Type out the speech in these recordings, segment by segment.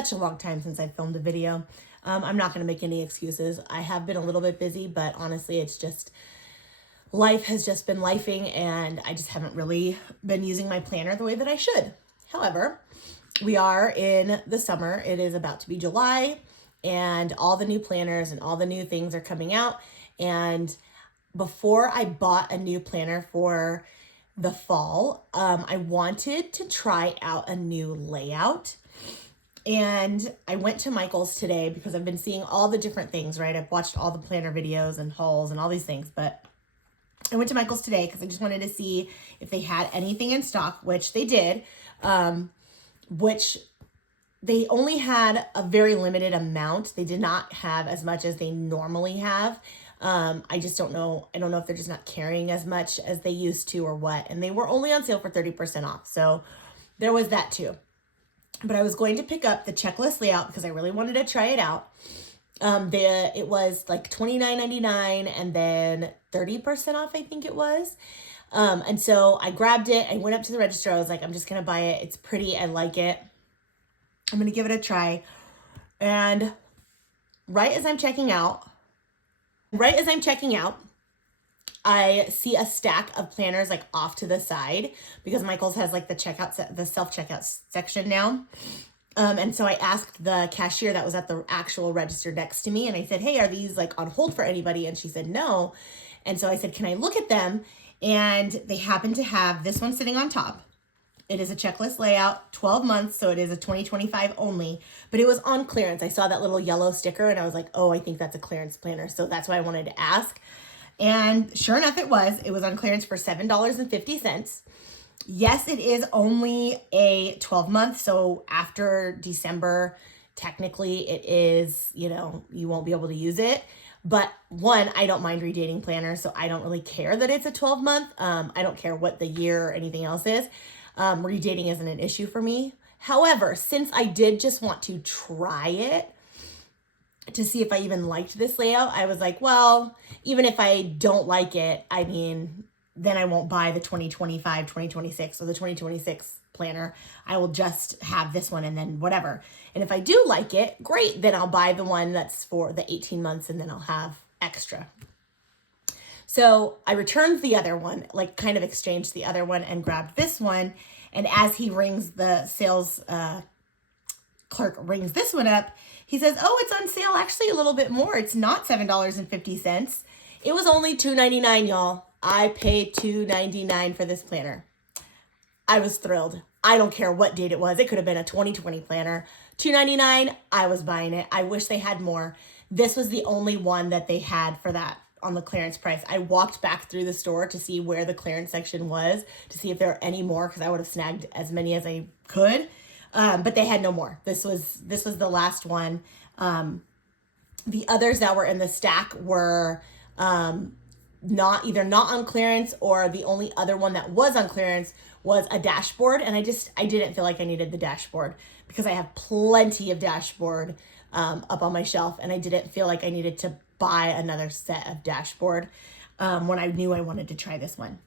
such a long time since I filmed a video. I'm not going to make any excuses. I have been a little bit busy, but honestly, it's just life has just been lifing and I just haven't really been using my planner the way that I should. However, we are in the summer. It is about to be July and all the new planners and all the new things are coming out. And before I bought a new planner for the fall, I wanted to try out a new layout. And I went to Michael's today because I've been seeing all the different things, right? I've watched all the planner videos and hauls and all these things, but I went to Michael's today because I just wanted to see if they had anything in stock, which they did, which they only had a very limited amount. They did not have as much as they normally have. I just don't know. I don't know if they're just not carrying as much as they used to or what. And they were only on sale for 30% off. So there was that too. But I was going to pick up the checklist layout because I really wanted to try it out. It was like $29.99 and then 30% off, I think it was. And so I grabbed it. I went up to the register. I was like, I'm just going to buy it. It's pretty. I like it. I'm going to give it a try. And right as I'm checking out, I see a stack of planners like off to the side because Michael's has like the self-checkout section now. And so I asked the cashier that was at the actual register next to me and I said, hey, are these like on hold for anybody? And she said, no. And so I said, can I look at them? And they happen to have this one sitting on top. It is a checklist layout, 12 months. So it is a 2025 only, but it was on clearance. I saw that little yellow sticker and I was like, oh, I think that's a clearance planner. So that's why I wanted to ask. And sure enough, it was on clearance for $7.50. Yes, it is only a 12-month. So after December, technically it is, you won't be able to use it. But one, I don't mind redating planners. So I don't really care that it's a 12-month. I don't care what the year or anything else is. Redating isn't an issue for me. However, since I did just want to try it, to see if I even liked this layout, I was like, well, even if I don't like it, then I won't buy the 2025, 2026 or the 2026 planner. I will just have this one and then whatever. And if I do like it, great. Then I'll buy the one that's for the 18 months and then I'll have extra. So I returned the other one, like kind of exchanged the other one and grabbed this one. And as he rings the sales clerk rings this one up, he says, oh, it's on sale actually a little bit more. It's not $7.50. It was only $2.99, y'all. I paid $2.99 for this planner. I was thrilled. I don't care what date it was. It could have been a 2020 planner. $2.99, I was buying it. I wish they had more. This was the only one that they had for that on the clearance price. I walked back through the store to see where the clearance section was, to see if there were any more, because I would have snagged as many as I could. But they had no more. This was the last one. The others that were in the stack were not on clearance, or the only other one that was on clearance was a dashboard. And I didn't feel like I needed the dashboard because I have plenty of dashboard up on my shelf, and I didn't feel like I needed to buy another set of dashboard when I knew I wanted to try this one.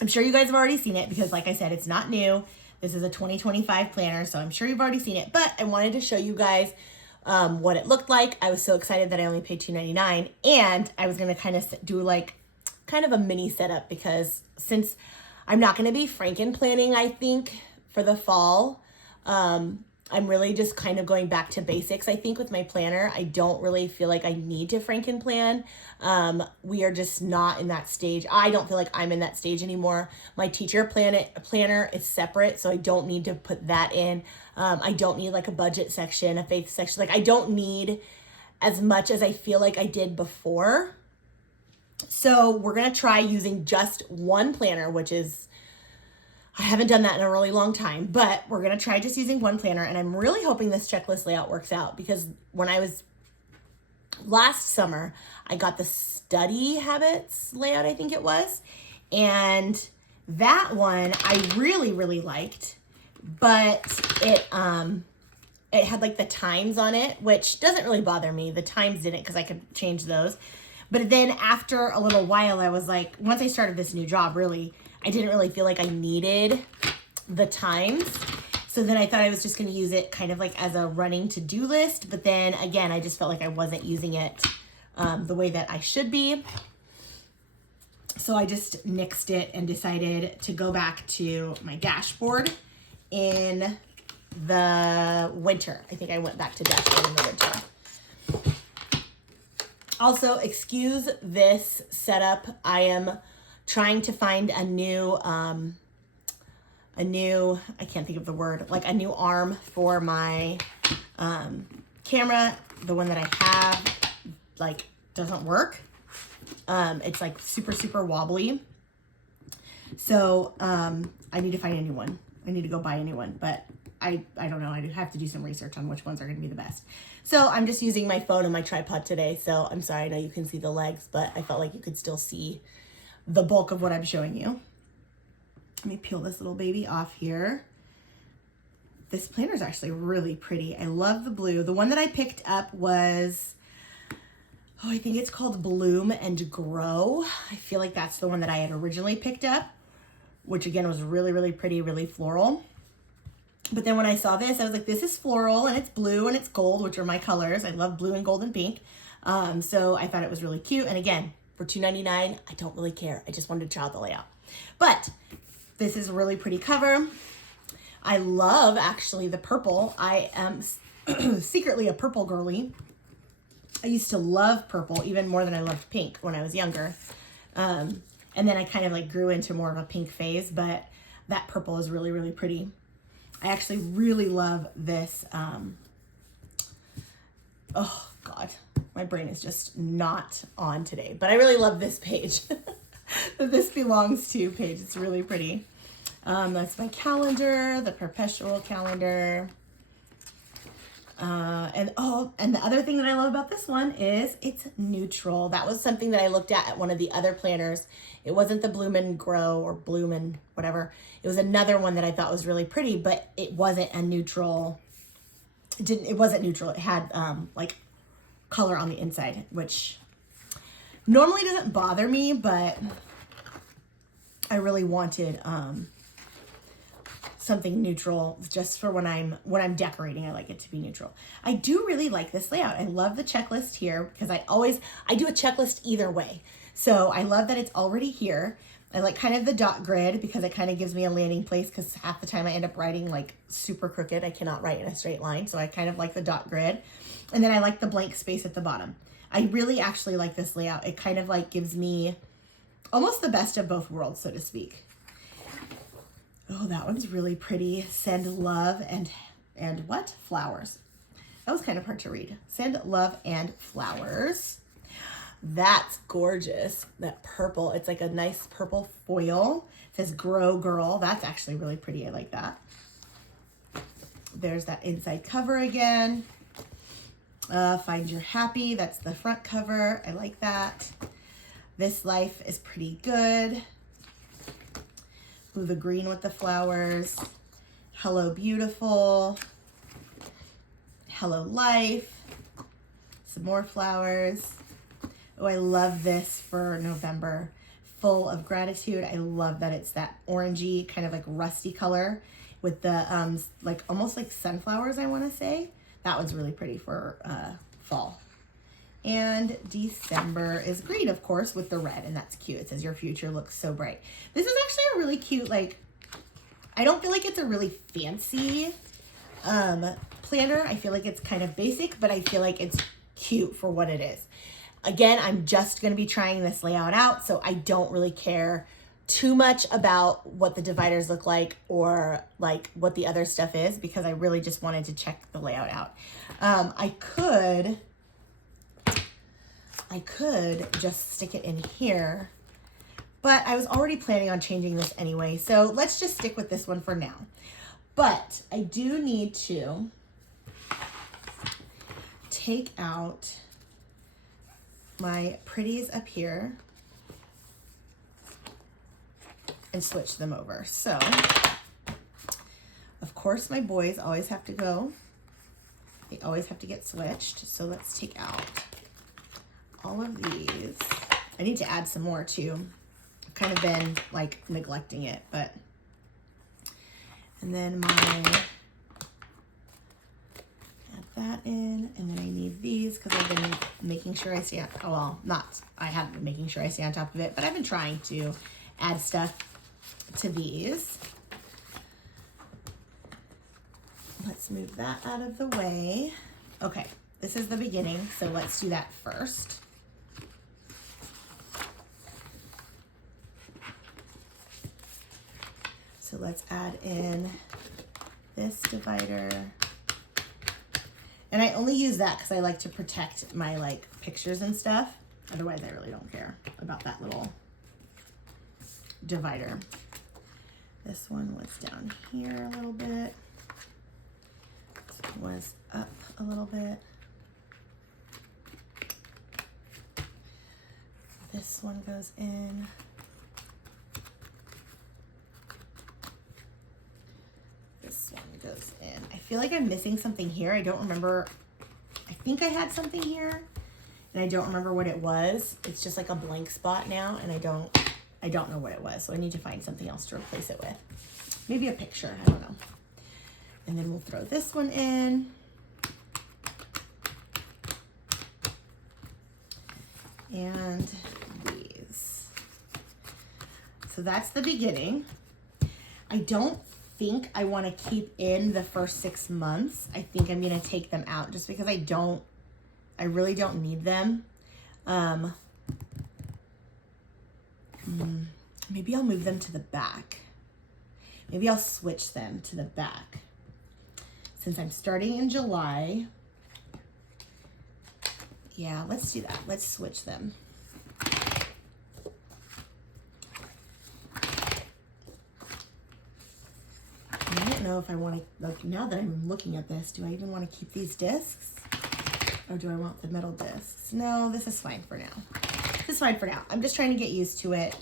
I'm sure you guys have already seen it because, like I said, it's not new. This is a 2025 planner, so I'm sure you've already seen it, but I wanted to show you guys what it looked like. I was so excited that I only paid $2.99, and I was going to kind of a mini setup because since I'm not going to be Franken planning, I think, for the fall, I'm really just kind of going back to basics, I think, with my planner. I don't really feel like I need to Franken plan. We are just not in that stage. I don't feel like I'm in that stage anymore. My teacher planner is separate, so I don't need to put that in. I don't need like a budget section, a faith section. Like I don't need as much as I feel like I did before. So we're going to try using just one planner, which is, I haven't done that in a really long time, but we're going to try just using one planner. And I'm really hoping this checklist layout works out because when I was last summer, I got the study habits layout, I think it was. And that one I really, really liked, but it had like the times on it, which doesn't really bother me. The times didn't because I could change those. But then after a little while, I was like, once I started this new job, really, I didn't really feel like I needed the times. So then I thought I was just going to use it kind of like as a running to-do list. But then again, I just felt like I wasn't using it the way that I should be. So I just nixed it and decided to go back to my dashboard in the winter. I think I went back to dashboard in the winter. Also, excuse this setup. I am trying to find a new, I can't think of the word, like a new arm for my camera. The one that I have, like, doesn't work. It's like super, super wobbly. So I need to find a new one. I need to go buy a new one, but I don't know. I have to do some research on which ones are going to be the best. So I'm just using my phone and my tripod today. So I'm sorry. I know you can see the legs, but I felt like you could still see the bulk of what I'm showing you. Let me peel this little baby off here. This planner is actually really pretty. I love the blue. The one that I picked up was, I think it's called Bloom and Grow. I feel like that's the one that I had originally picked up, which again was really, really pretty, really floral. But then when I saw this, I was like, this is floral and it's blue and it's gold, which are my colors. I love blue and gold and pink. So I thought it was really cute. And again, for $2.99, I don't really care. I just wanted to try out the layout. But this is a really pretty cover. I love actually the purple. I am secretly a purple girly. I used to love purple even more than I loved pink when I was younger. And then I kind of like grew into more of a pink phase, but that purple is really, really pretty. I actually really love this. Oh God, my brain is just not on today, but I really love this page. This belongs to page. It's really pretty. That's my calendar, the perpetual calendar. And the other thing that I love about this one is it's neutral. That was something that I looked at one of the other planners. It wasn't the Bloom and Grow or Bloom and whatever. It was another one that I thought was really pretty, but it wasn't a neutral. It wasn't neutral. It had like color on the inside, which normally doesn't bother me, but I really wanted something neutral just for when I'm decorating. I like it to be neutral. I do really like this layout. I love the checklist here because I do a checklist either way. So I love that it's already here. I like kind of the dot grid because it kind of gives me a landing place because half the time I end up writing like super crooked. I cannot write in a straight line. So I kind of like the dot grid. And then I like the blank space at the bottom. I really actually like this layout. It kind of like gives me almost the best of both worlds, so to speak. Oh, that one's really pretty. Send love and what? Flowers. That was kind of hard to read. Send love and flowers. That's gorgeous. That purple. It's like a nice purple foil. It says Grow Girl. That's actually really pretty. I like that. There's that inside cover again. Find Your Happy. That's the front cover. I like that. This Life is pretty good. Ooh, the green with the flowers. Hello Beautiful. Hello Life. Some more flowers. Oh, I love this for November. Full of Gratitude. I love that it's that orangey, kind of like rusty color with the like almost like sunflowers, I want to say. That one's really pretty for fall. And December is green, of course, with the red, and that's cute. It says Your Future Looks So Bright. This is actually a really cute, like, I don't feel like it's a really fancy planner. I feel like it's kind of basic, but I feel like it's cute for what it is. Again, I'm just going to be trying this layout out, so I don't really care too much about what the dividers look like or like what the other stuff is because I really just wanted to check the layout out. I could just stick it in here, but I was already planning on changing this anyway, so let's just stick with this one for now. But I do need to take out my pretties up here and switch them over. So, of course, my boys always have to go. They always have to get switched. So let's take out all of these. I need to add some more too. I've kind of been like neglecting it, but, and then my that in, and then I need these because I've been making sure I stay on, oh well, not, I haven't been making sure I stay on top of it, but I've been trying to add stuff to these. Let's move that out of the way. Okay, this is the beginning, so let's do that first. So let's add in this divider. And I only use that because I like to protect my like pictures and stuff. Otherwise, I really don't care about that little divider. This one was down here a little bit. This one was up a little bit. This one goes in. This one goes in. I feel like I'm missing something here. I don't remember. I think I had something here and I don't remember what it was. It's just like a blank spot now and I don't know what it was. So I need to find something else to replace it with. Maybe a picture, I don't know. And then we'll throw this one in. And these. So that's the beginning. I don't think I want to keep in the first 6 months. I think I'm going to take them out just because I really don't need them. Maybe I'll move them to the back. Maybe I'll switch them to the back. Since I'm starting in July. Yeah, let's do that. Let's switch them. I don't know if I want to, like, now that I'm looking at this, do I even want to keep these discs? Or do I want the metal discs? No, this is fine for now. This is fine for now. I'm just trying to get used to it.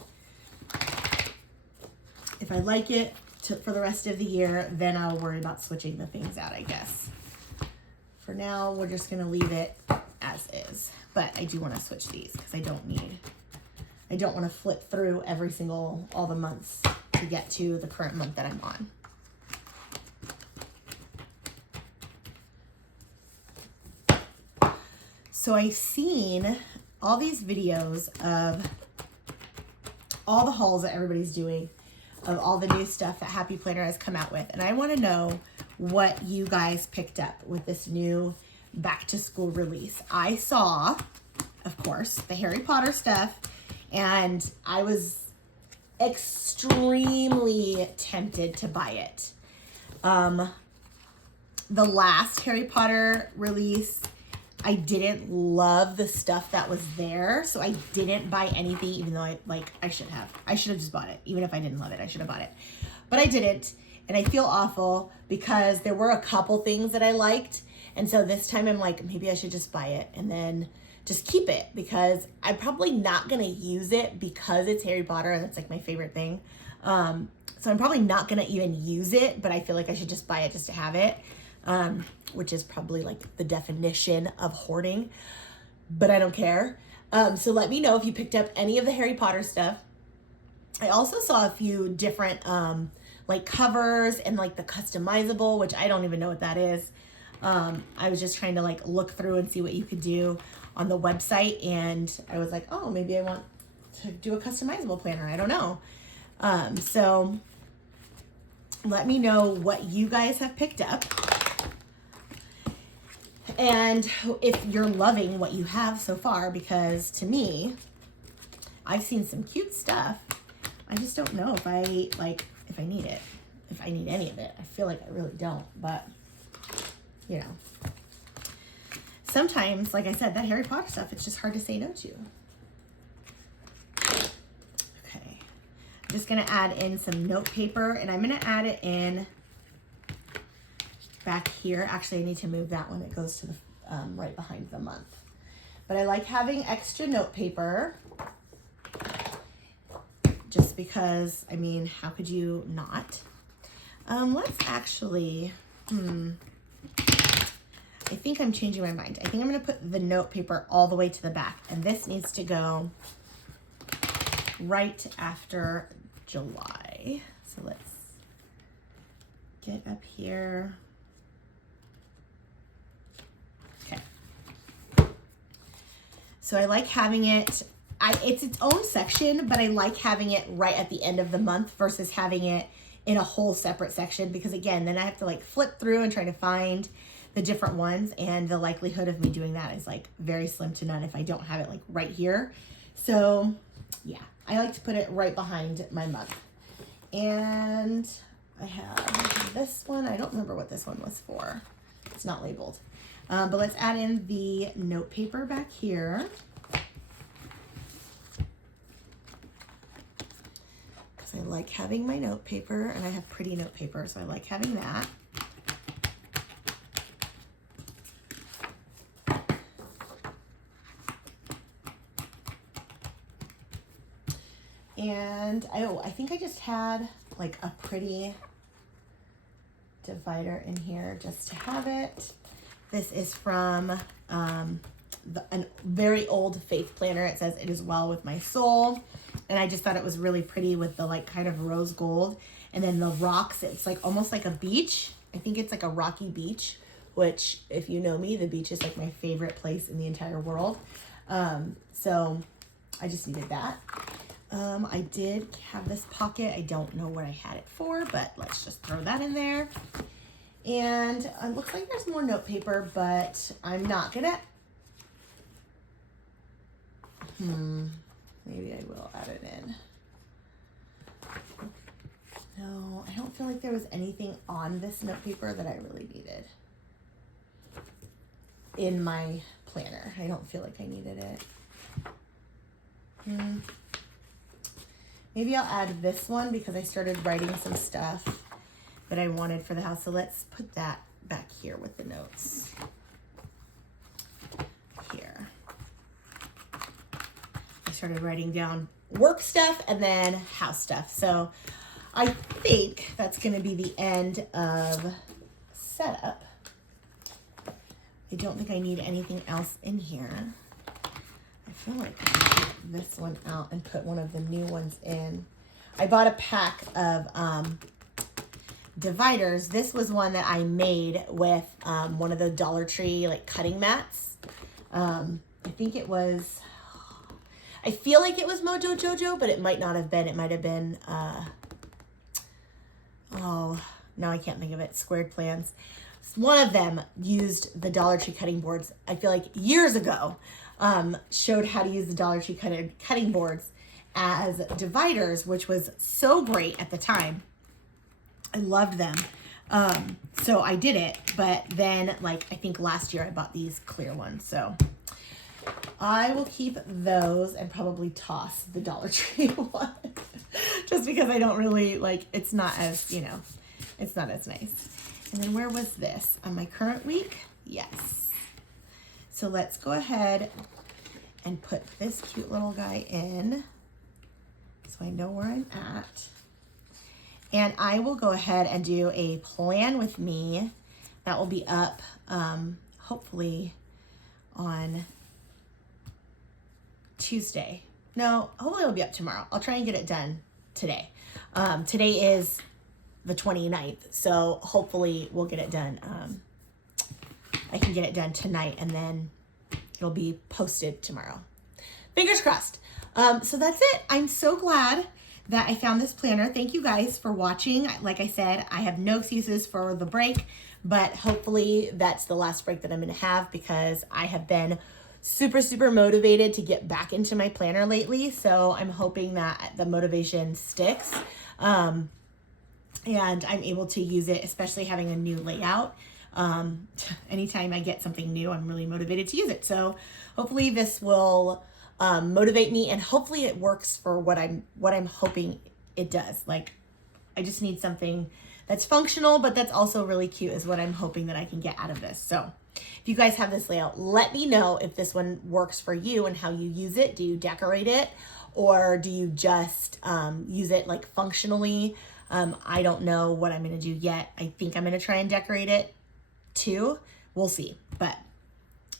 If I like it for the rest of the year, then I'll worry about switching the things out, I guess. For now, we're just going to leave it as is. But I do want to switch these because I don't want to flip through all the months to get to the current month that I'm on. So I've seen all these videos of all the hauls that everybody's doing, of all the new stuff that Happy Planner has come out with. And I want to know what you guys picked up with this new back to school release. I saw, of course, the Harry Potter stuff, and I was extremely tempted to buy it. The last Harry Potter release, I didn't love the stuff that was there, so I didn't buy anything, even though I should have. I should have just bought it. Even if I didn't love it, I should have bought it. But I didn't, and I feel awful because there were a couple things that I liked, and so this time I'm like, maybe I should just buy it and then just keep it because I'm probably not going to use it because it's Harry Potter and it's like my favorite thing. So I'm probably not going to even use it, but I feel like I should just buy it just to have it. Which is probably like the definition of hoarding, but I don't care. So let me know if you picked up any of the Harry Potter stuff. I also saw a few different, like covers and like the customizable, which I don't even know what that is. I was just trying to like look through and see what you could do on the website. And I was like, oh, maybe I want to do a customizable planner. I don't know. So let me know what you guys have picked up. And if you're loving what you have so far, because to me, I've seen some cute stuff. I just don't know if I need it, if I need any of it. I feel like I really don't, but you know, sometimes, like I said, that Harry Potter stuff, it's just hard to say no to. Okay, I'm just gonna add in some note paper, and I'm gonna add it in back here. Actually, I need to move that one. It goes to the right behind the month. But I like having extra note paper just because, I mean, how could you not? Let's actually, I think I'm changing my mind. I think I'm going to put the note paper all the way to the back, and this needs to go right after July. So let's get up here. So I like having it, it's its own section, but I like having it right at the end of the month versus having it in a whole separate section, because again, then I have to like flip through and try to find the different ones, and the likelihood of me doing that is like very slim to none if I don't have it like right here. So yeah, I like to put it right behind my mug. And I have this one. I don't remember what this one was for. It's not labeled. But let's add in the note paper back here. Because I like having my note paper, and I have pretty note paper, so I like having that. And I think I just had like a pretty divider in here just to have it. This is from a very old faith planner. It says, "It is well with my soul." And I just thought it was really pretty with the like kind of rose gold. And then the rocks, it's like almost like a beach. I think it's like a rocky beach, which if you know me, the beach is like my favorite place in the entire world. So I just needed that. I did have this pocket. I don't know what I had it for, but let's just throw that in there. And it looks like there's more note paper, but I'm not gonna, maybe I will add it in. No, I don't feel like there was anything on this note paper that I really needed in my planner. I don't feel like I needed it. Maybe I'll add this one because I started writing some stuff that I wanted for the house. So let's put that back here with the notes. Here. I started writing down work stuff and then house stuff. So I think that's going to be the end of setup. I don't think I need anything else in here. I feel like I can take this one out and put one of the new ones in. I bought a pack of dividers. This was one that I made with one of the Dollar Tree like cutting mats. I think it was, I feel like it was Mojo Jojo, but it might not have been. It might have been, oh, now I can't think of it. Squared Plans. One of them used the Dollar Tree cutting boards, I feel like years ago, showed how to use the Dollar Tree cutting boards as dividers, which was so great at the time. I loved them. So I did it, but then like, I think last year I bought these clear ones. So I will keep those and probably toss the Dollar Tree one just because I don't really like, it's not as, you know, it's not as nice. And then where was this? On my current week? Yes. So let's go ahead and put this cute little guy in so I know where I'm at. And I will go ahead and do a plan with me that will be up hopefully on Tuesday. No, hopefully it'll be up tomorrow. I'll try and get it done today. Today is the 29th, so hopefully we'll get it done. I can get it done tonight and then it'll be posted tomorrow. Fingers crossed. So that's it. I'm so glad that I found this planner. Thank you guys for watching. Like I said, I have no excuses for the break, but hopefully that's the last break that I'm going to have because I have been super, super motivated to get back into my planner lately. So I'm hoping that the motivation sticks. And I'm able to use it, especially having a new layout. Anytime I get something new, I'm really motivated to use it. So hopefully this will motivate me, and hopefully it works for what I'm hoping it does. Like, I just need something that's functional, but that's also really cute is what I'm hoping that I can get out of this. So if you guys have this layout, let me know if this one works for you and how you use it. Do you decorate it, or do you just use it like functionally? I don't know what I'm going to do yet. I think I'm going to try and decorate it too. We'll see. But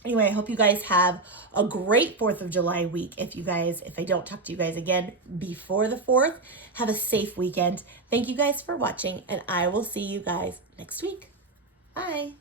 anyway, I hope you guys have a great 4th of July week. If I don't talk to you guys again before the 4th, have a safe weekend. Thank you guys for watching, and I will see you guys next week. Bye.